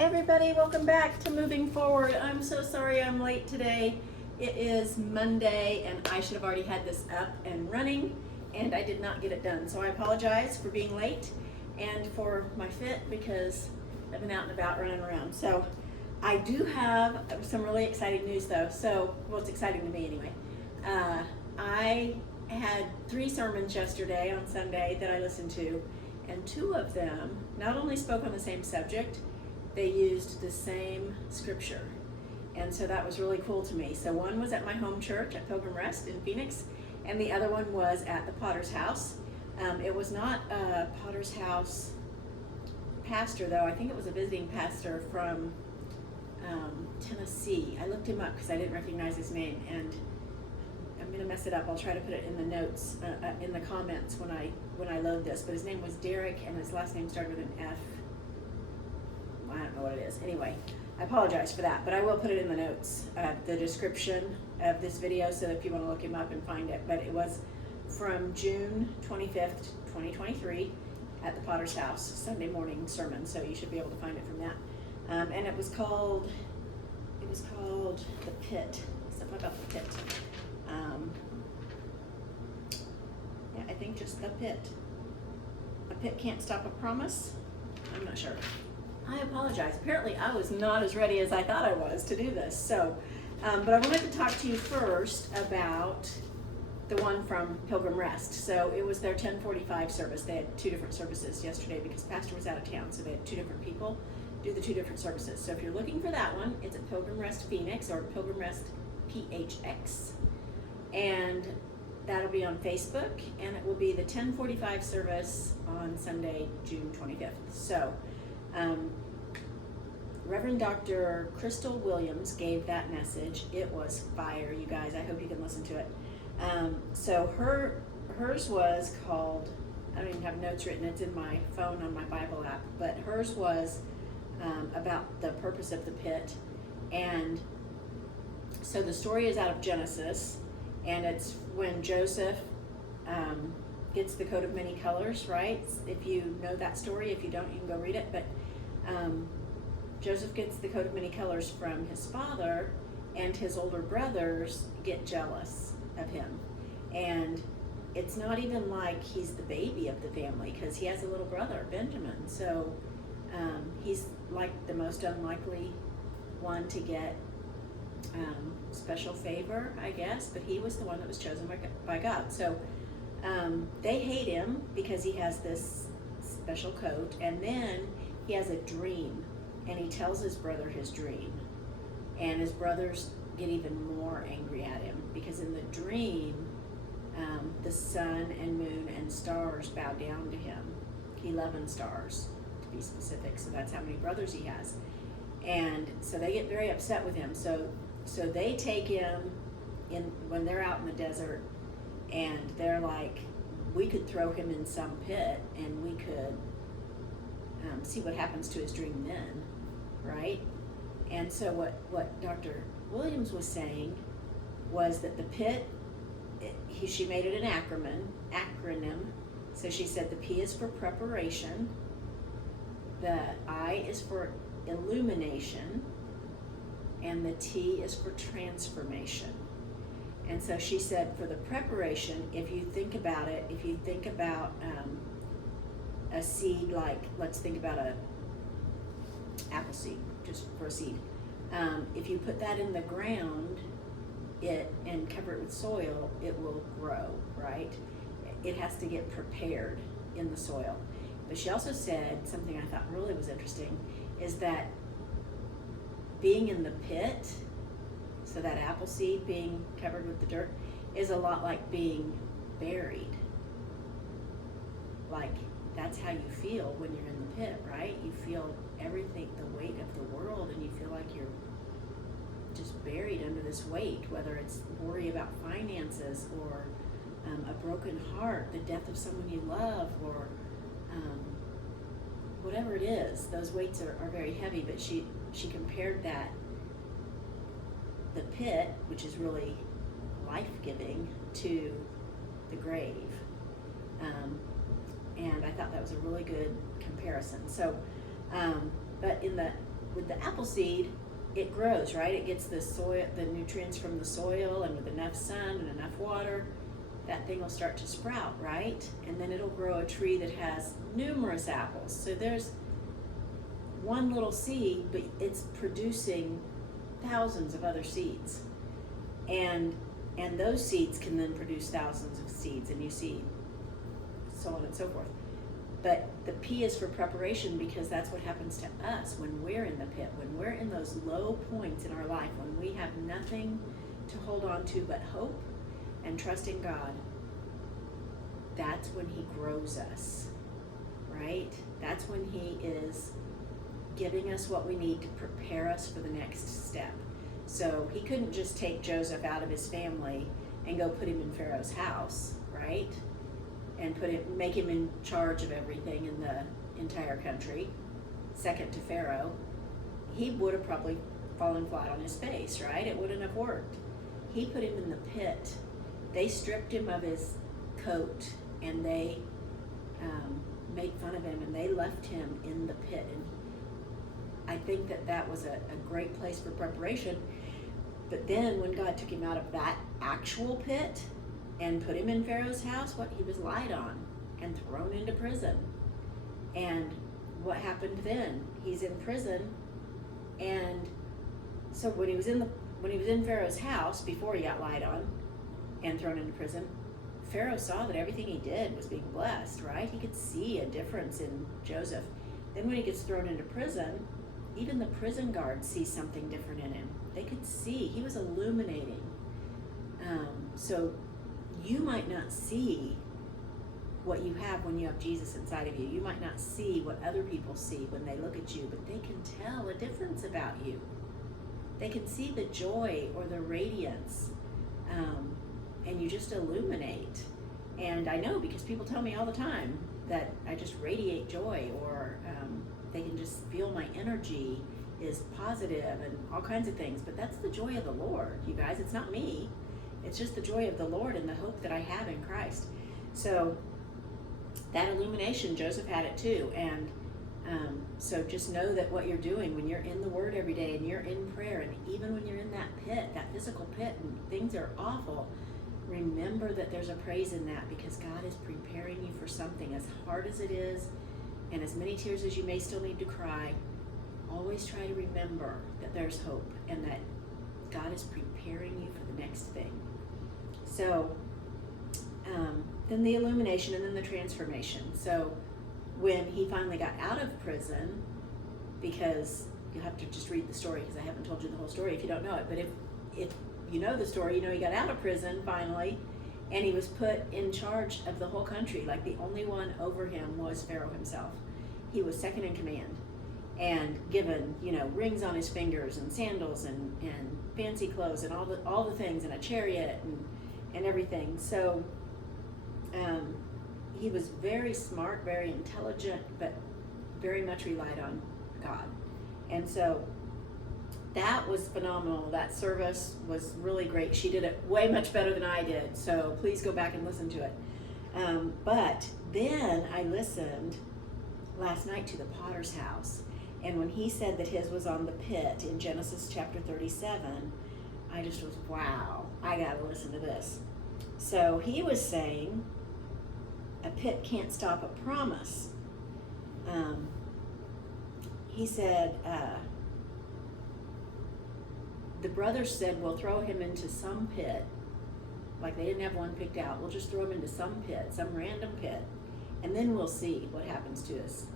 Hey everybody, welcome back to Moving Forward. I'm so sorry I'm late today. It is Monday and I should have already had this up and running and I did not get it done. So I apologize for being late and for my fit because I've been out and about running around. So I do have some really exciting news though. Well, it's exciting to me anyway. I had 3 sermons yesterday on Sunday that I listened to, and 2 of them not only spoke on the same subject, they used the same scripture. And so that was really cool to me. So one was at my home church at Pilgrim in Phoenix, and the other one was at the Potter's House. It was not a Potter's House pastor though. I think it was a visiting pastor from Tennessee. I looked him up because I didn't recognize his name, and I'm gonna mess it up. I'll try to put it in the notes, in the comments when I load this. But his name was Derick, and his last name started with an F. I don't know what it is. Anyway, I apologize for that, but I will put it in the notes, the description of this video, so if you want to look him up and find it. But it was from June 25th, 2023 at the Potter's House, Sunday morning sermon, so you should be able to find it from that. And it was called The Pit, something about the pit. Yeah, I think just The Pit. A pit can't stop a promise? I'm not sure. I apologize. Apparently I was not as ready as I thought I was to do this. So, but I wanted to talk to you first about the one from Pilgrim Rest. So it was their 10:45 service. They had 2 different services yesterday because Pastor was out of town. So they had 2 different people do the 2 different services. So if you're looking for that one, it's at Pilgrim Rest Phoenix or Pilgrim Rest PHX. And that'll be on Facebook, and it will be the 10:45 service on Sunday, June 25th. So, Reverend Dr. Crystal Williams gave that message. It was fire, you guys. I hope you can listen to it. So hers was called, I don't even have notes written, it's in my phone on my Bible app, but hers was about the purpose of the pit. And so the story is out of Genesis, and it's when Joseph gets the coat of many colors, right? If you know that story, if you don't, you can go read it. But Joseph gets the coat of many colors from his father, and his older brothers get jealous of him. And it's not even like he's the baby of the family, because he has a little brother, Benjamin. So he's like the most unlikely one to get special favor, I guess, but he was the one that was chosen by God. So they hate him because he has this special coat, and then he has a dream, and he tells his brother his dream, and his brothers get even more angry at him because in the dream the sun and moon and stars bow down to him. 11 stars to be specific, so that's how many brothers he has. And so they get very upset with him. So they take him in when they're out in the desert, and they're like, we could throw him in some pit and we could see what happens to his dream then, right? And so what Dr. Williams was saying was that the pit, she made it an acronym. So she said the P is for preparation, the I is for illumination, and the T is for transformation. And so she said for the preparation, if you think about a seed, like let's think about a apple seed, just for a seed. If you put that in the ground and cover it with soil, it will grow, right? It has to get prepared in the soil. But she also said something I thought really was interesting, is that being in the pit, so that apple seed being covered with the dirt, is a lot like being buried. Like, that's how you feel when you're in the pit, right? You feel everything, the weight of the world, and you feel like you're just buried under this weight, whether it's worry about finances or a broken heart, the death of someone you love, or whatever it is. Those weights are very heavy, but she compared that, the pit, which is really life-giving, to the grave. And I thought that was a really good comparison. So, but in the with the apple seed, it grows, right? It gets the soil, the nutrients from the soil, and with enough sun and enough water, that thing will start to sprout, right? And then it'll grow a tree that has numerous apples. So there's one little seed, but it's producing thousands of other seeds. And those seeds can then produce thousands of seeds, and you see so on and so forth. But the P is for preparation, because that's what happens to us when we're in the pit, when we're in those low points in our life, when we have nothing to hold on to but hope and trust in God. That's when he grows us, right? That's when he is giving us what we need to prepare us for the next step. So he couldn't just take Joseph out of his family and go put him in Pharaoh's house, right? And make him in charge of everything in the entire country, second to Pharaoh. He would have probably fallen flat on his face, right? It wouldn't have worked. He put him in the pit. They stripped him of his coat, and they made fun of him, and they left him in the pit. And I think that was a great place for preparation. But then when God took him out of that actual pit and put him in Pharaoh's house, he was lied on and thrown into prison. And what happened then? He's in prison, and so when he was in Pharaoh's house before he got lied on and thrown into prison, Pharaoh saw that everything he did was being blessed, right? He could see a difference in Joseph. Then when he gets thrown into prison, even the prison guards see something different in him. They could see he was illuminating. So you might not see what you have when you have Jesus inside of you. You might not see what other people see when they look at you, but they can tell a difference about you. They can see the joy or the radiance, and you just illuminate. And I know, because people tell me all the time that I just radiate joy, or they can just feel my energy is positive and all kinds of things. But that's the joy of the Lord, you guys. It's not me. It's just the joy of the Lord and the hope that I have in Christ. So that illumination, Joseph had it too. And so just know that what you're doing when you're in the Word every day and you're in prayer, and even when you're in that pit, that physical pit, and things are awful, remember that there's a praise in that, because God is preparing you for something. As hard as it is, and as many tears as you may still need to cry, always try to remember that there's hope and that God is preparing you for the next thing. So then the illumination, and then the transformation. So when he finally got out of prison, because you'll have to just read the story, because I haven't told you the whole story if you don't know it, but if you know the story, you know he got out of prison finally, and he was put in charge of the whole country. Like, the only one over him was Pharaoh himself. He was second in command, and given, rings on his fingers and sandals and fancy clothes and all the things, and a chariot and everything. So he was very smart, very intelligent, but very much relied on God. And so that was phenomenal. That service was really great. She did it way much better than I did, so please go back and listen to it. But then I listened last night to the potter's house, and when he said that his was on the pit in Genesis chapter 37, I just was, wow, I gotta listen to this. So he was saying a pit can't stop a promise. He said, the brothers said, we'll throw him into some pit. Like, they didn't have one picked out. We'll just throw him into some pit, some random pit, and then we'll see what happens to his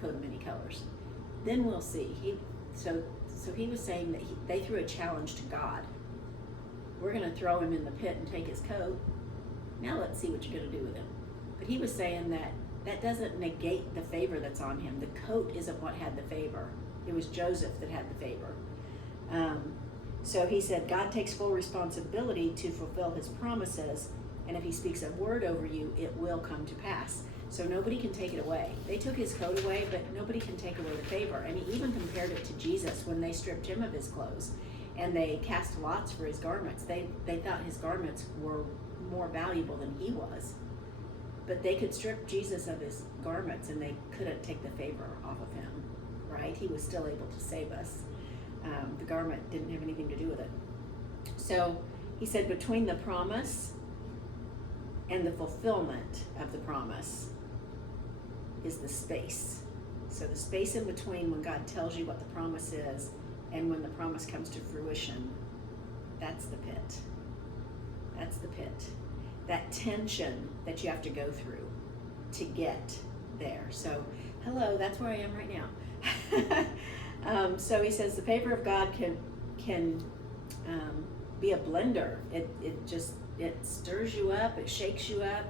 coat of many colors. Then we'll see. So he was saying that they threw a challenge to God. We're going to throw him in the pit and take his coat. Now let's see what you're going to do with him. But he was saying that doesn't negate the favor that's on him. The coat isn't what had the favor. It was Joseph that had the favor. So he said, God takes full responsibility to fulfill his promises, and if he speaks a word over you, it will come to pass. So nobody can take it away. They took his coat away, but nobody can take away the favor. And he even compared it to Jesus when they stripped him of his clothes and they cast lots for his garments. They thought his garments were more valuable than he was. But they could strip Jesus of his garments, and they couldn't take the favor off of him. right? He was still able to save us. The garment didn't have anything to do with it. So he said between the promise and the fulfillment of the promise is the space. So the space in between when God tells you what the promise is and when the promise comes to fruition, that's the pit. That's the pit. That tension that you have to go through to get there. So, hello, that's where I am right now. So he says the favor of God can be a blender. It stirs you up, it shakes you up.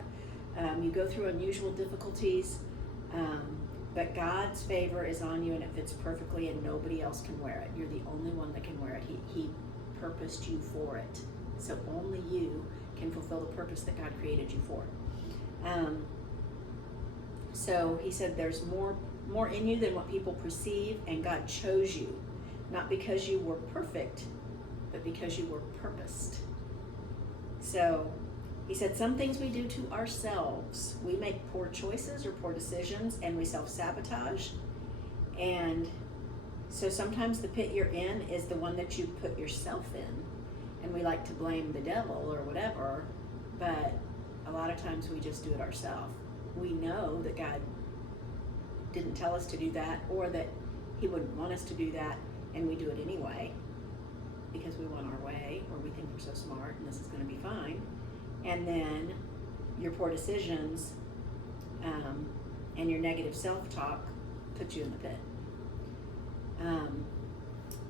You go through unusual difficulties, but God's favor is on you and it fits perfectly and nobody else can wear it. You're the only one that can wear it. He purposed you for it. So only you can fulfill the purpose that God created you for. So he said there's more in you than what people perceive, and God chose you, not because you were perfect, but because you were purposed. So he said some things we do to ourselves. We make poor choices or poor decisions, and we self-sabotage. And so sometimes the pit you're in is the one that you put yourself in. And we like to blame the devil or whatever, but a lot of times we just do it ourselves. We know that God didn't tell us to do that, or that he wouldn't want us to do that, and we do it anyway because we want our way, or we think we're so smart and this is going to be fine. And then your poor decisions and your negative self-talk put you in the pit.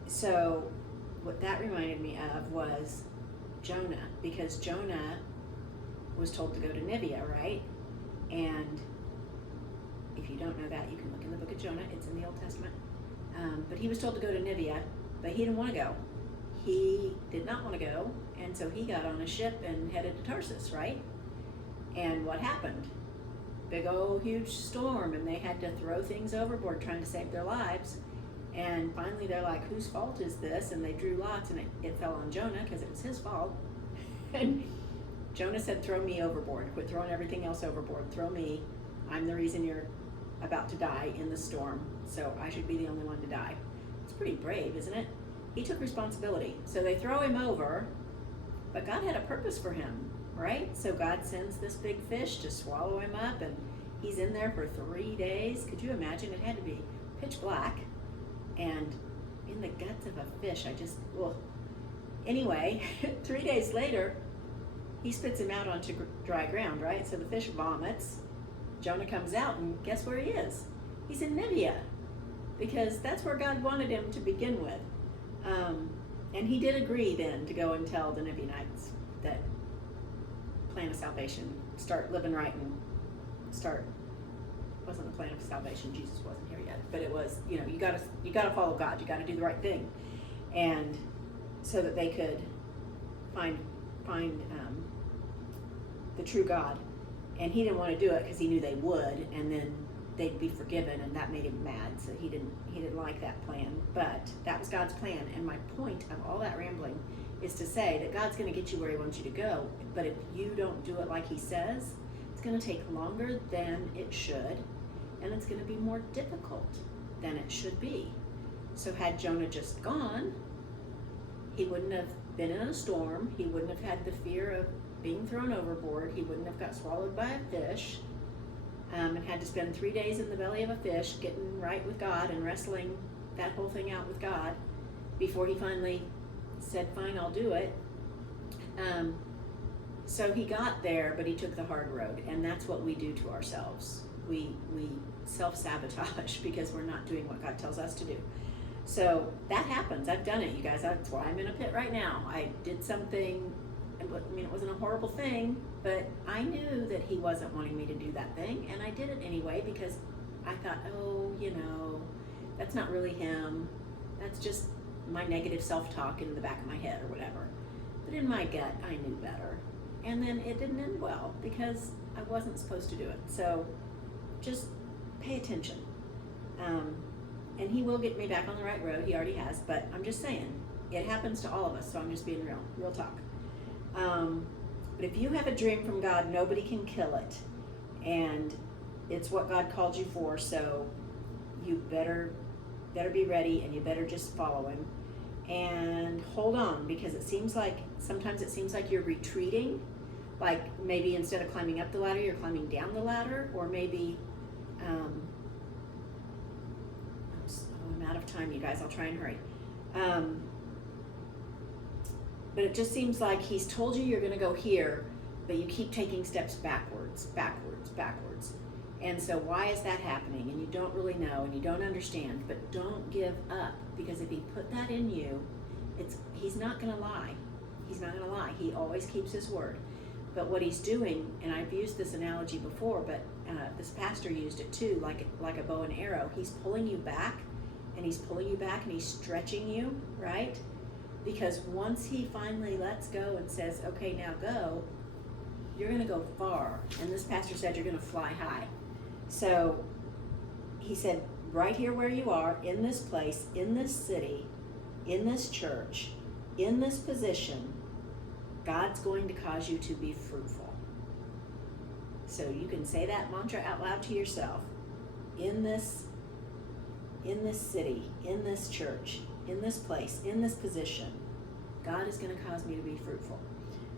So what that reminded me of was Jonah, because Jonah was told to go to Nineveh, right? And if you don't know that, you can look in the book of Jonah. It's in the Old Testament. But he was told to go to Nineveh, but he didn't want to go. He did not want to go, and so he got on a ship and headed to Tarsus, right? And what happened? Big old huge storm, and they had to throw things overboard trying to save their lives. And finally they're like, whose fault is this? And they drew lots, and it fell on Jonah because it was his fault. And Jonah said, throw me overboard. Quit throwing everything else overboard. Throw me. I'm the reason you're about to die in the storm, so I should be the only one to die. It's pretty brave, isn't it? He took responsibility. So they throw him over, but God had a purpose for him, right? So God sends this big fish to swallow him up, and he's in there for 3 days. Could you imagine? It had to be pitch black and in the guts of a fish. Anyway, 3 days later, he spits him out onto dry ground, right? So the fish vomits. Jonah comes out, and guess where he is? He's in Nineveh, because that's where God wanted him to begin with. And he did agree then to go and tell the Ninevites that plan of salvation, start living right, and wasn't the plan of salvation. Jesus wasn't here yet, but it was, you gotta follow God. You gotta do the right thing, and so that they could find the true God. And he didn't want to do it because he knew they would, and then they'd be forgiven, and that made him mad. So he didn't like that plan. But that was God's plan. And my point of all that rambling is to say that God's going to get you where he wants you to go. But if you don't do it like he says, it's going to take longer than it should, and it's going to be more difficult than it should be. So had Jonah just gone, he wouldn't have been in a storm. He wouldn't have had the fear of being thrown overboard. He wouldn't have got swallowed by a fish, and had to spend 3 days in the belly of a fish getting right with God and wrestling that whole thing out with God before he finally said, fine, I'll do it. So he got there, but he took the hard road, and that's what we do to ourselves. We self-sabotage because we're not doing what God tells us to do. So that happens. I've done it, you guys. That's why I'm in a pit right now. I did something. It wasn't a horrible thing, but I knew that he wasn't wanting me to do that thing, and I did it anyway because I thought, that's not really him. That's just my negative self-talk in the back of my head or whatever. But in my gut, I knew better. And then it didn't end well because I wasn't supposed to do it. So just pay attention. And he will get me back on the right road. He already has, but I'm just saying, it happens to all of us, so I'm just being real talk. But if you have a dream from God, nobody can kill it, and it's what God called you for, so you better better be ready, and you better just follow him. And hold on, because sometimes it seems like you're retreating, like maybe instead of climbing up the ladder, you're climbing down the ladder, or maybe, I'm out of time, you guys, I'll try and hurry. But it just seems like he's told you you're gonna go here, but you keep taking steps backwards. And so why is that happening? And you don't really know, and you don't understand, but don't give up, because if he put that in you, he's not gonna lie. He's not gonna lie. He always keeps his word. But what he's doing, and I've used this analogy before, but this pastor used it too, like a bow and arrow. He's pulling you back, and he's pulling you back, and he's stretching you, right? Because once he finally lets go and says, okay, now go, you're gonna go far. And this pastor said you're gonna fly high. So he said, right here where you are, in this place, in this city, in this church, in this position, God's going to cause you to be fruitful. So you can say that mantra out loud to yourself. In this city, in this church, in this place, in this position, God is going to cause me to be fruitful.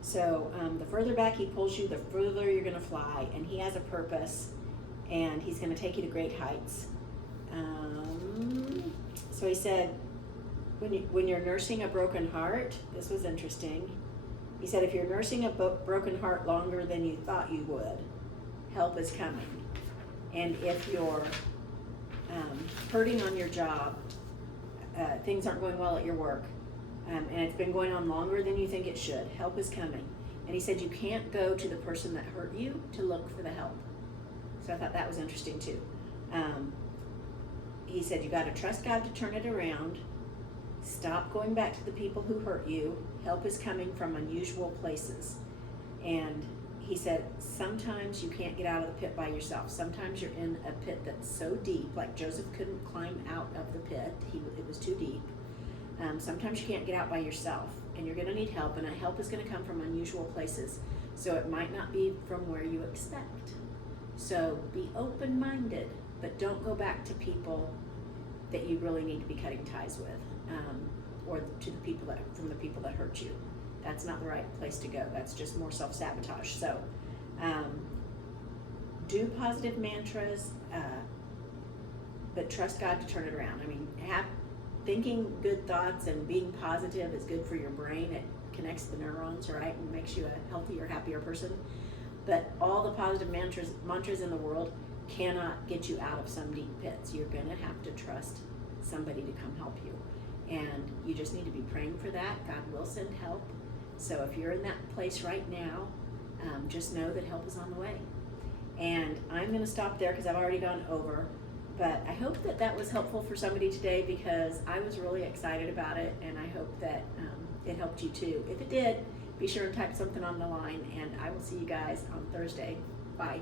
So the further back he pulls you, the further you're going to fly, and he has a purpose, and he's going to take you to great heights. So he said, when you're nursing a broken heart, this was interesting. He said, if you're nursing a broken heart longer than you thought you would, help is coming. And if you're hurting on your job, things aren't going well at your work, and it's been going on longer than you think it should, help is coming. And he said you can't go to the person that hurt you to look for the help. So I thought that was interesting too. He said you got to trust God to turn it around. Stop going back to the people who hurt you. Help is coming from unusual places. And he said sometimes you can't get out of the pit by yourself. Sometimes you're in a pit that's so deep, like Joseph couldn't climb out of the pit. It was too deep. Sometimes you can't get out by yourself, and you're going to need help, and that help is going to come from unusual places. So it might not be from where you expect. So be open-minded, but don't go back to people that you really need to be cutting ties with, or to from the people that hurt you. That's not the right place to go. That's just more self-sabotage. So do positive mantras, but trust God to turn it around. I mean, thinking good thoughts and being positive is good for your brain. It connects the neurons, right, and makes you a healthier, happier person. But all the positive mantras in the world cannot get you out of some deep pits. You're going to have to trust somebody to come help you. And you just need to be praying for that. God will send help. So if you're in that place right now, just know that help is on the way. And I'm going to stop there because I've already gone over. But I hope that was helpful for somebody today, because I was really excited about it, and I hope that it helped you too. If it did, be sure and type something on the line, and I will see you guys on Thursday. Bye.